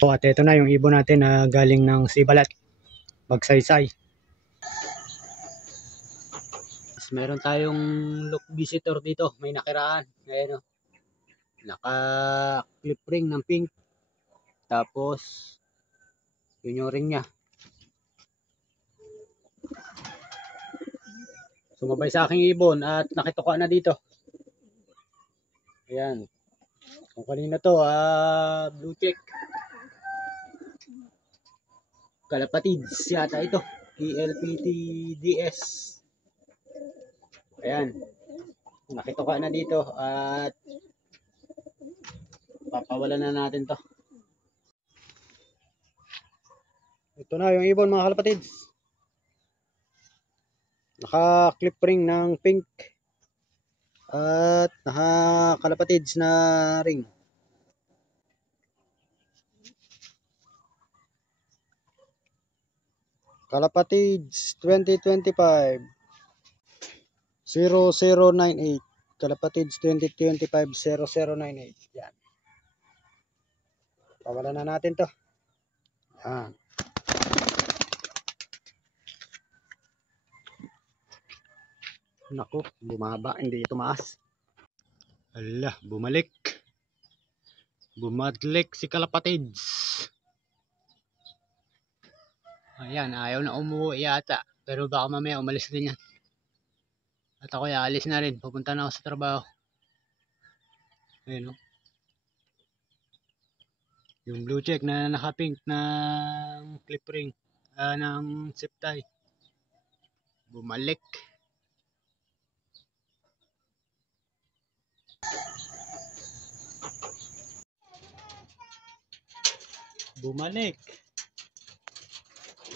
At ito na yung ibon natin na galing ng Sibalat, Magsaysay. Meron tayong look visitor dito, may nakiraan. Ayan o, naka clip ring ng pink, tapos yun yung ring nya. Sumabay sa aking ibon at nakituka na dito. Ayan, kung kanina to, blue check, Kalapatids yata ito, KLPTDS. Ayan, nakituka na dito at papawalan na natin to. Ito na yung ibon mga kalapatids, naka clip ring ng pink at naka kalapatids na ring. Kalapatids 2025 0098, Kalapatids 2025 0098. Yan, pawalan na natin to. Yan, naku, bumaba, hindi tumaas. Ala, bumalik si Kalapatids. Ayan, ayaw na umuwi yata, pero baka mamaya umalis din yan. At ako aalis na rin, pupunta na ako sa trabaho. Ayan o, yung blue check na naka-pink ng clip ring, ng zip tie, bumalik.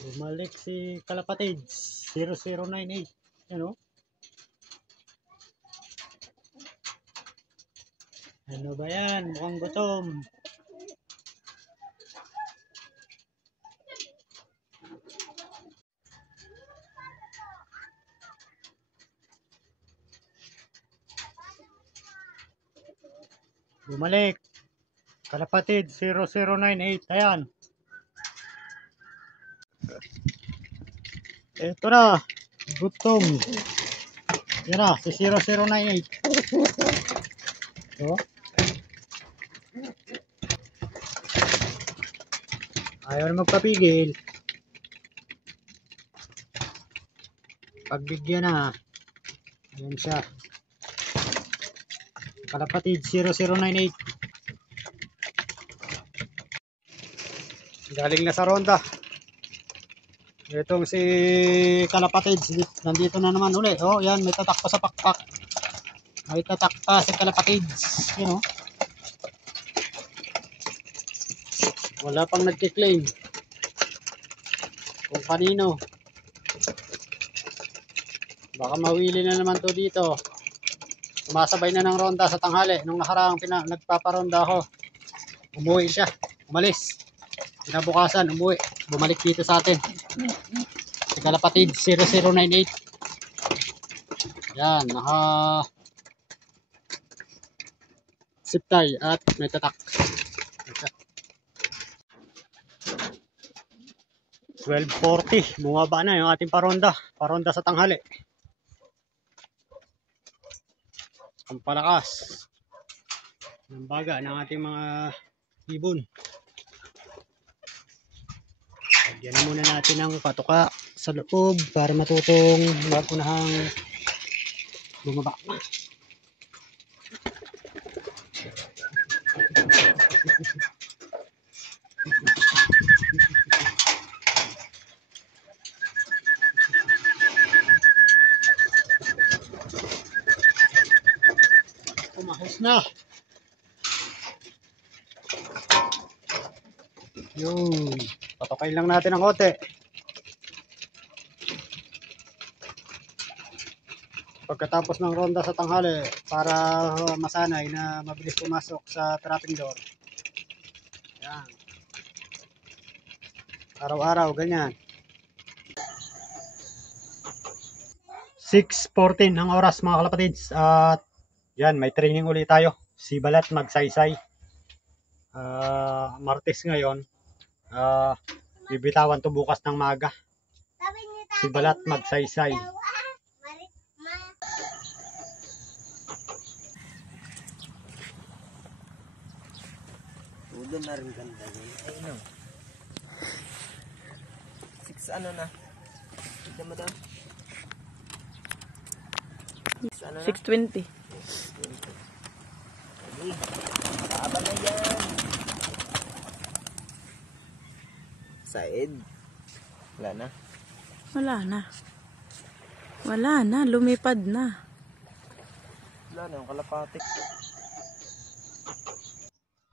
Bumalik si Kalapatids 0098. Ano? Ano ba yan? Mukhang gutom. Bumalik Kalapatids 0098. Ayan, eto na, gutom. Yan na, si 0098. So, ayaw na magpapigil. Pagbigyan na. Ayan siya, Kalapatids 0098. Galing na sa ronda. Itong si Kalapatids, nandito na naman ulit. Oh, yan, may tatak pa sa pakpak. May tatak pa si Kalapatids. You know? Wala pang nagki-claim kung kanino. Baka mawili na naman to dito. Sumasabay na ng ronda sa tanghali. Nung nakaraang nagpaparonda ako, umuwi siya, umalis. Kinabukasan, umuwi, bumalik dito sa atin. Si Kalapatids 0098. Yan, naka zip tie at may tatak. 12:40, bumaba na yung ating paronda sa tanghali. Ang palakas ng baga ng ating mga ibon. Lagyan na muna natin ng patuka sa loob para matutong magunahang bumaba. Umahos na. Yun, patukain lang natin ang kote. Pagkatapos ng ronda sa tanghali, para masanay na mabilis pumasok sa trapping door. Yan, araw-araw ganyan. 6:14 ang oras mga Kalapatids. At yan, may training ulit tayo, Sibalat, Magsaysay. Martes ngayon. Bibitawan to bukas ng maga. Si Balat magsaysay. Ulo na rin ganda yun. Ay no. 6 ano na? Tignan mo daw. 6 ano na? 620. Ay, taba na yan. Said. Wala na. Wala na. Wala na. Lumipad na. Wala na yung kalapati.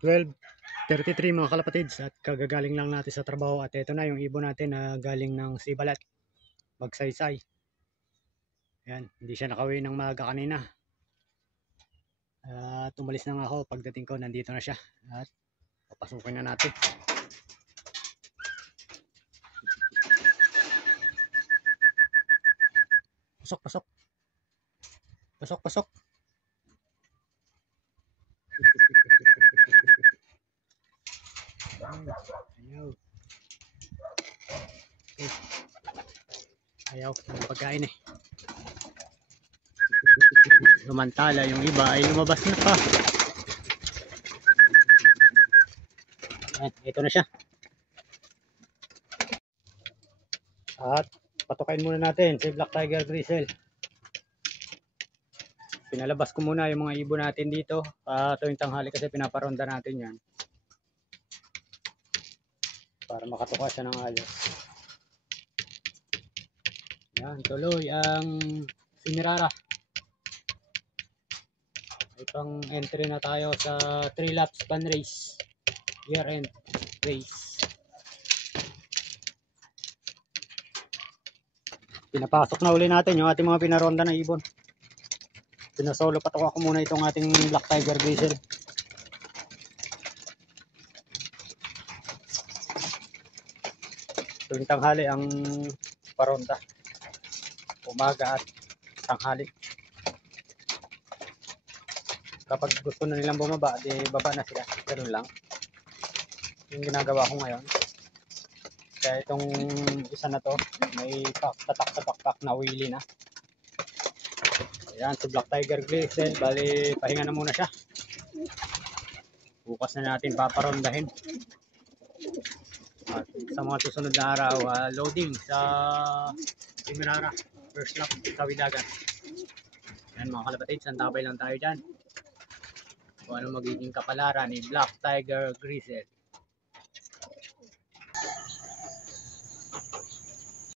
12:33 mga kalapatids, at kagagaling lang natin sa trabaho, at ito na yung ibon natin na galing ng Sibalat magsaysay. Yan, hindi siya nakauwi ng maaga kanina. Tumalis na nga ako, pagdating ko nandito na siya at papasukin na natin. Pasok. Ayaw ng pagkain eh. Lumantala yung iba ay lumabas na pa. Ayan, ito na siya. At patukain muna natin si Black Tiger Grizzle. Pinalabas ko muna yung mga ibon natin dito tuwing tanghali kasi pinaparonda natin yan para makatuka siya ng ayos. Yan, tuloy ang Semirara. Itong entry na tayo sa 3 laps pan race, year end race. Pinapasok na uli natin yung ating mga pinaronda na ibon. Pinasolo patuka ko muna itong ating Black Tiger Grizzle. Tuwing tanghali ang paronda, umaga at tanghali. Kapag gusto na nilang bumaba, di baba na sila. Ganun lang yung ginagawa ko ngayon. Kaya itong isa na to may tatak na wheelie na. Ayan, si Black Tiger Grizzle, bali pahinga na muna siya. Bukas na natin paparondahin. At sa mga susunod na araw, loading sa Semirara, first lap sa Widagan. Ayan mga kalapatids, santabay lang tayo dyan kung ano magiging kapalaran ni Black Tiger Grizzle.